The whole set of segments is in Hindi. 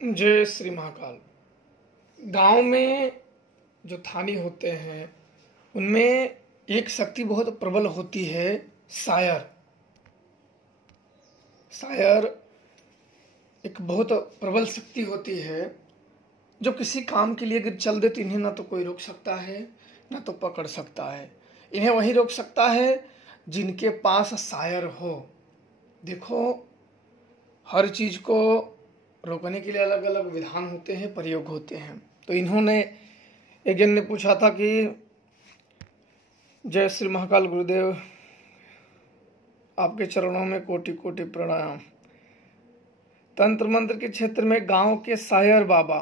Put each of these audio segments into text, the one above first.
जय श्री महाकाल। गांव में जो थानी होते हैं उनमें एक शक्ति बहुत प्रबल होती है, शायर। शायर एक बहुत प्रबल शक्ति होती है जो किसी काम के लिए अगर चल दे तो इन्हें ना तो कोई रोक सकता है ना तो पकड़ सकता है। इन्हें वही रोक सकता है जिनके पास शायर हो। देखो, हर चीज को रोकने के लिए अलग अलग विधान होते हैं, प्रयोग होते हैं। तो इन्होंने, एक जन ने पूछा था कि जय श्री महाकाल गुरुदेव, आपके चरणों में कोटि कोटि प्रणाम। तंत्र मंत्र के क्षेत्र में गांव के शायर बाबा,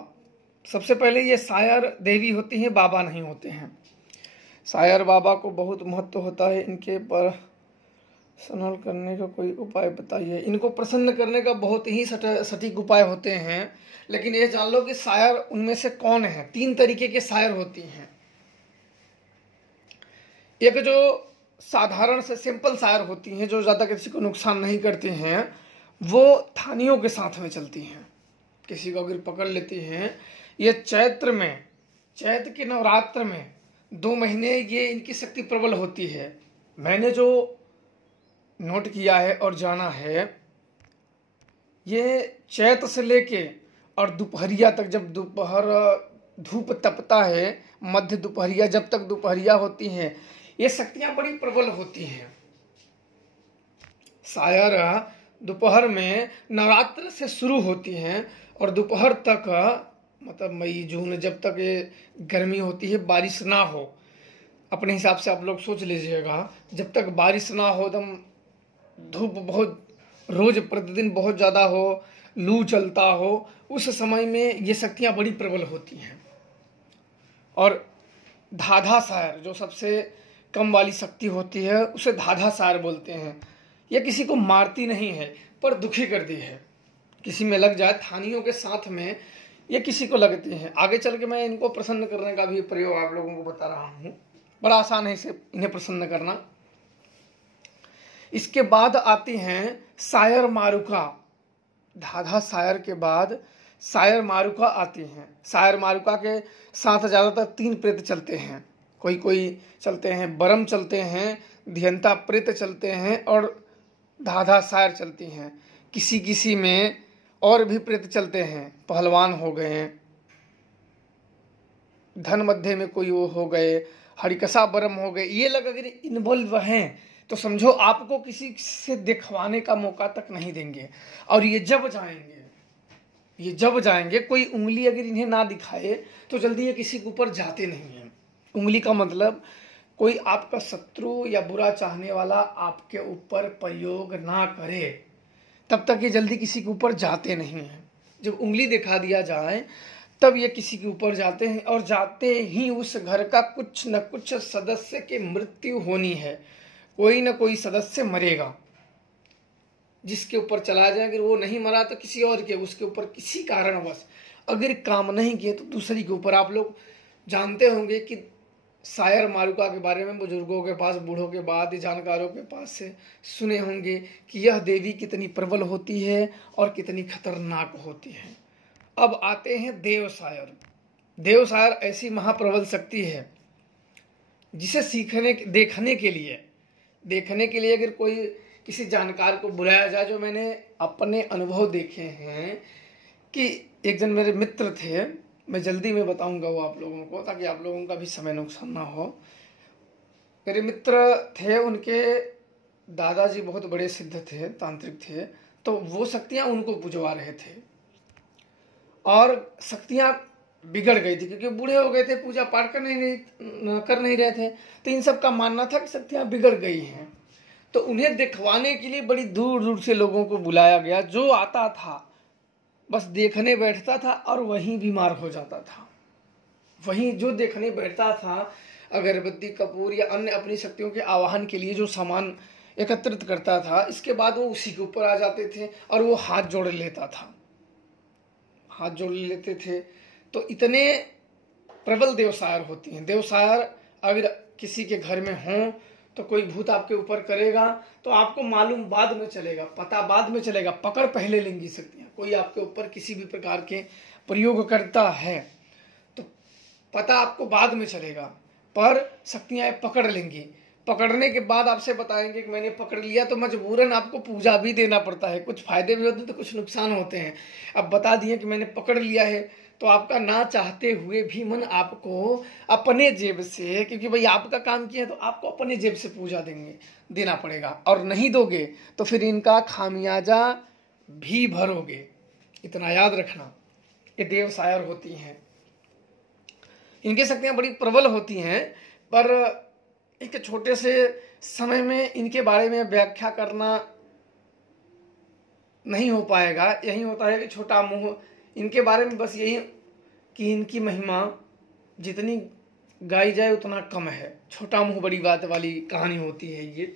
सबसे पहले ये शायर देवी होती हैं, बाबा नहीं होते हैं। शायर बाबा को बहुत महत्व होता है। इनके पर प्रसन्न करने का कोई उपाय बताइए। इनको प्रसन्न करने का बहुत ही सटीक उपाय होते हैं, लेकिन ये जान लो कि शायर उनमें से कौन है। 3 तरीके के शायर होती हैं। एक जो साधारण से सिंपल शायर होती हैं, जो ज्यादा किसी को नुकसान नहीं करती हैं, वो थानियों के साथ में चलती हैं, किसी को अगर पकड़ लेती हैं। ये चैत्र के नवरात्र में 2 महीने ये इनकी शक्ति प्रबल होती है। मैंने जो नोट किया है और जाना है, ये चैत से लेके और दोपहरिया तक, जब दोपहर धूप तपता है, मध्य दोपहरिया, जब तक दोपहरिया होती है, ये शक्तियां बड़ी प्रबल होती हैं। शायर दोपहर में नवरात्र से शुरू होती हैं और दोपहर तक, मतलब मई जून, जब तक ये गर्मी होती है, बारिश ना हो, अपने हिसाब से आप लोग सोच लीजिएगा, जब तक बारिश ना हो, एकदम धूप बहुत रोज प्रतिदिन बहुत ज़्यादा हो, लू चलता हो, उस समय में ये शक्तियाँ बड़ी प्रबल होती हैं। और धाधा शायर, जो सबसे कम वाली शक्ति होती है, उसे धाधा शायर बोलते हैं। यह किसी को मारती नहीं है पर दुखी करती है। किसी में लग जाए, थानियों के साथ में ये किसी को लगती हैं। आगे चल के मैं इनको प्रसन्न करने का भी प्रयोग आप लोगों को बता रहा हूँ। बड़ा आसान है इसे, इन्हें प्रसन्न करना। इसके बाद आती हैं शायर मारुका। धाधा शायर के बाद शायर मारुका आती हैं। शायर मारुका के साथ ज़्यादातर 3 प्रेत चलते हैं। कोई कोई चलते हैं, बरम चलते हैं, धियंता प्रेत चलते हैं और धाधा शायर चलती हैं। किसी किसी में और भी प्रेत चलते हैं, पहलवान हो गए, धन मध्य में कोई वो हो गए, हरिकसा बरम हो गए। ये लोग अगर इन्वॉल्व हैं तो समझो आपको किसी से दिखवाने का मौका तक नहीं देंगे। और ये जब जाएंगे, कोई उंगली अगर इन्हें ना दिखाए तो जल्दी ये किसी के ऊपर जाते नहीं हैं। उंगली का मतलब कोई आपका शत्रु या बुरा चाहने वाला आपके ऊपर प्रयोग ना करे, तब तक ये जल्दी किसी के ऊपर जाते नहीं हैं। जब उंगली दिखा दिया जाए तब ये किसी के ऊपर जाते हैं, और जाते ही उस घर का कुछ न कुछ सदस्य की मृत्यु होनी है। कोई ना कोई सदस्य मरेगा। जिसके ऊपर चला जाए, अगर वो नहीं मरा तो किसी और के, उसके ऊपर किसी कारणवश अगर काम नहीं किए तो दूसरी के ऊपर। आप लोग जानते होंगे कि शायर मारुका के बारे में बुजुर्गों के पास, बूढ़ों के बाद, जानकारों के पास से सुने होंगे कि यह देवी कितनी प्रबल होती है और कितनी खतरनाक होती है। अब आते हैं देव शायर। देव शायर ऐसी महाप्रबल शक्ति है जिसे देखने के लिए अगर कोई किसी जानकार को बुलाया जाए। जो मैंने अपने अनुभव देखे हैं कि एक जन मेरे मित्र थे, मैं जल्दी में बताऊंगा वो आप लोगों को, ताकि आप लोगों का भी समय नुकसान ना हो। मेरे मित्र थे, उनके दादाजी बहुत बड़े सिद्ध थे, तांत्रिक थे, तो वो शक्तियां उनको बुझवा रहे थे और शक्तियां बिगड़ गई थी क्योंकि बूढ़े हो गए थे, पूजा पाठ कर नहीं रहे थे। तो इन सब का मानना था कि शक्तियां बिगड़ गई हैं। तो उन्हें दिखवाने के लिए बड़ी दूर दूर से लोगों को बुलाया गया। जो आता था बस देखने बैठता था और वहीं बीमार हो जाता था। वहीं जो देखने बैठता था, अगरबत्ती, कपूर या अन्य अपनी शक्तियों के आवाहन के लिए जो सामान एकत्रित करता था, इसके बाद वो उसी के ऊपर आ जाते थे और वो हाथ जोड़ लेते थे। तो इतने प्रबल देवशायर होती हैं। देवशायर अगर किसी के घर में हों तो कोई भूत आपके ऊपर करेगा तो आपको मालूम बाद में चलेगा, पता बाद में चलेगा, पकड़ पहले लेंगी शक्तियां। कोई आपके ऊपर किसी भी प्रकार के प्रयोग करता है तो पता आपको बाद में चलेगा, पर शक्तियां पकड़ लेंगी। पकड़ने के बाद आपसे बताएंगे कि मैंने पकड़ लिया, तो मजबूरन आपको पूजा भी देना पड़ता है। कुछ फायदे भी होते हैं तो कुछ नुकसान होते हैं। अब बता दिए कि मैंने पकड़ लिया है तो आपका ना चाहते हुए भी मन आपको अपने जेब से, क्योंकि भाई आपका काम किया है तो आपको अपने जेब से पूजा देना पड़ेगा, और नहीं दोगे तो फिर इनका खामियाजा भी भरोगे। इतना याद रखना। ये देव शायर होती हैं, इनकी शक्तियां बड़ी प्रबल होती हैं, पर एक छोटे से समय में इनके बारे में व्याख्या करना नहीं हो पाएगा। यही होता है कि छोटा मुंह, इनके बारे में बस यही कि इनकी महिमा जितनी गाई जाए उतना कम है। छोटा मुंह बड़ी बात वाली कहानी होती है ये।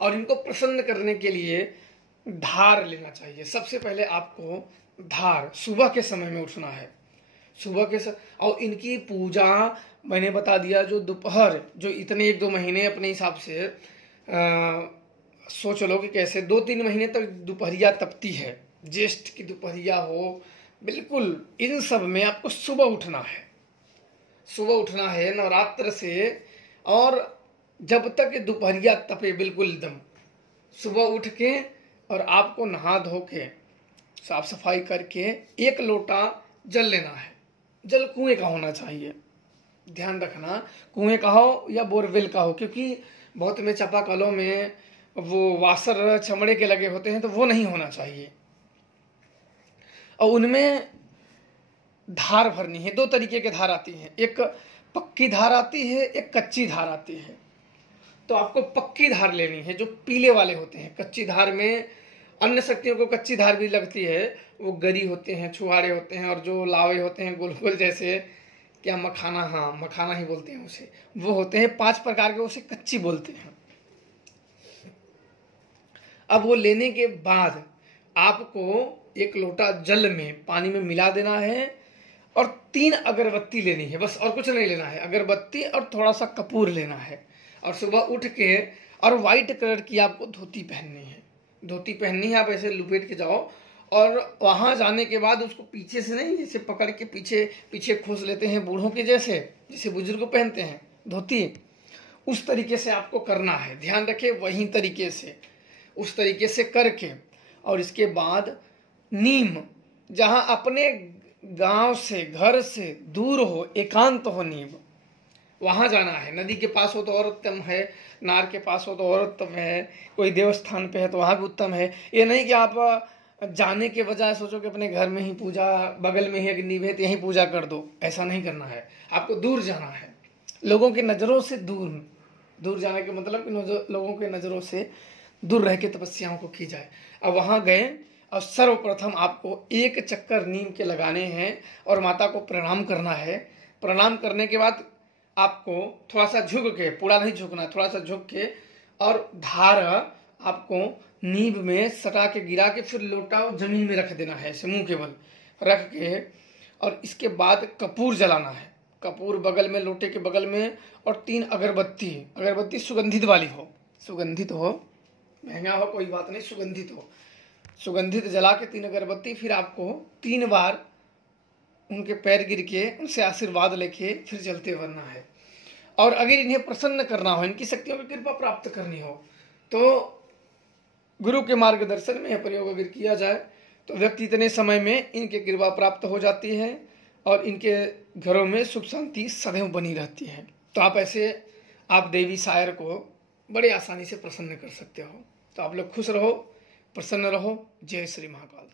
और इनको प्रसन्न करने के लिए धार लेना चाहिए। सबसे पहले आपको धार सुबह के समय में उठना है, सुबह के और इनकी पूजा मैंने बता दिया, जो दोपहर, जो इतने 1-2 महीने अपने हिसाब से सोच लो कि कैसे 2-3 महीने तक दोपहरिया तपती है, ज्येष्ठ की दोपहरिया हो, बिल्कुल इन सब में आपको सुबह उठना है। सुबह उठना है नवरात्र से, और जब तक दोपहरिया तपे बिल्कुल एकदम, सुबह उठ के और आपको नहा धो के साफ सफाई करके 1 लोटा जल लेना है। जल कुएं का होना चाहिए, ध्यान रखना, कुएं का हो या बोरवेल का हो, क्योंकि बहुत में चापाकलों में वो वासर चमड़े के लगे होते हैं तो वो नहीं होना चाहिए। और उनमें धार भरनी है। 2 तरीके की धार आती हैं, एक पक्की धार आती है, एक कच्ची धार आती है। तो आपको पक्की धार लेनी है, जो पीले वाले होते हैं। कच्ची धार में अन्य शक्तियों को कच्ची धार भी लगती है, वो गरी होते हैं, छुहाड़े होते हैं, और जो लावे होते हैं गोल गोल जैसे, क्या मखाना, हाँ मखाना ही बोलते हैं उसे, वो होते हैं 5 प्रकार के, उसे कच्ची बोलते हैं। अब वो लेने के बाद आपको 1 लोटा जल में पानी में मिला देना है, और 3 अगरबत्ती लेनी है, बस और कुछ नहीं लेना है। अगरबत्ती और थोड़ा सा कपूर लेना है, और सुबह उठ के और व्हाइट कलर की आपको धोती पहननी है। धोती पहननी है, आप ऐसे लुपेट के जाओ, और वहां जाने के बाद उसको पीछे से नहीं, जैसे पकड़ के पीछे पीछे खोस लेते हैं बूढ़ों के जैसे, जिसे बुजुर्ग पहनते हैं धोती, उस तरीके से आपको करना है। ध्यान रखें, वही तरीके से, उस तरीके से करके, और इसके बाद नीम, जहां अपने गांव से, घर से दूर हो, एकांत हो नीम, वहां जाना है। नदी के पास हो तो और उत्तम है, नार के पास हो तो और उत्तम है, कोई देवस्थान पे है तो वहां भी उत्तम है। ये नहीं कि आप जाने के बजाय सोचो कि अपने घर में ही पूजा, बगल में ही अगर नींव है तो यहीं पूजा कर दो, ऐसा नहीं करना है। आपको दूर जाना है, लोगों की नजरों से दूर। दूर जाने के मतलब कि लोगों के नजरों से दूर रह के तपस्याओं को की जाए। अब वहां गए और सर्वप्रथम आपको 1 चक्कर नीम के लगाने हैं और माता को प्रणाम करना है। प्रणाम करने के बाद आपको थोड़ा सा झुक के, पूरा नहीं झुकना, थोड़ा सा झुक के, और धार आपको नींव में सटा के गिरा के फिर लोटा जमीन में रख देना है, ऐसे मुंह के बल रख के, और इसके बाद कपूर जलाना है। कपूर बगल में, लोटे के बगल में, और 3 अगरबत्ती, अगरबत्ती सुगंधित वाली हो, सुगंधित हो, महंगा हो कोई बात नहीं, सुगंधित हो, सुगंधित जला के 3 अगरबत्ती, फिर आपको 3 बार उनके पैर गिर के उनसे आशीर्वाद लेके फिर चलते बनना है। और अगर इन्हें प्रसन्न करना हो, इनकी शक्तियों की कृपा प्राप्त करनी हो, तो गुरु के मार्गदर्शन में यह प्रयोग अगर किया जाए तो व्यक्ति इतने समय में इनकी कृपा प्राप्त हो जाती है, और इनके घरों में सुख शांति सदैव बनी रहती है। तो आप ऐसे, आप देवी शायर को बड़े आसानी से प्रसन्न कर सकते हो। तो आप लोग खुश रहो, प्रसन्न रहो। जय श्री महाकाल।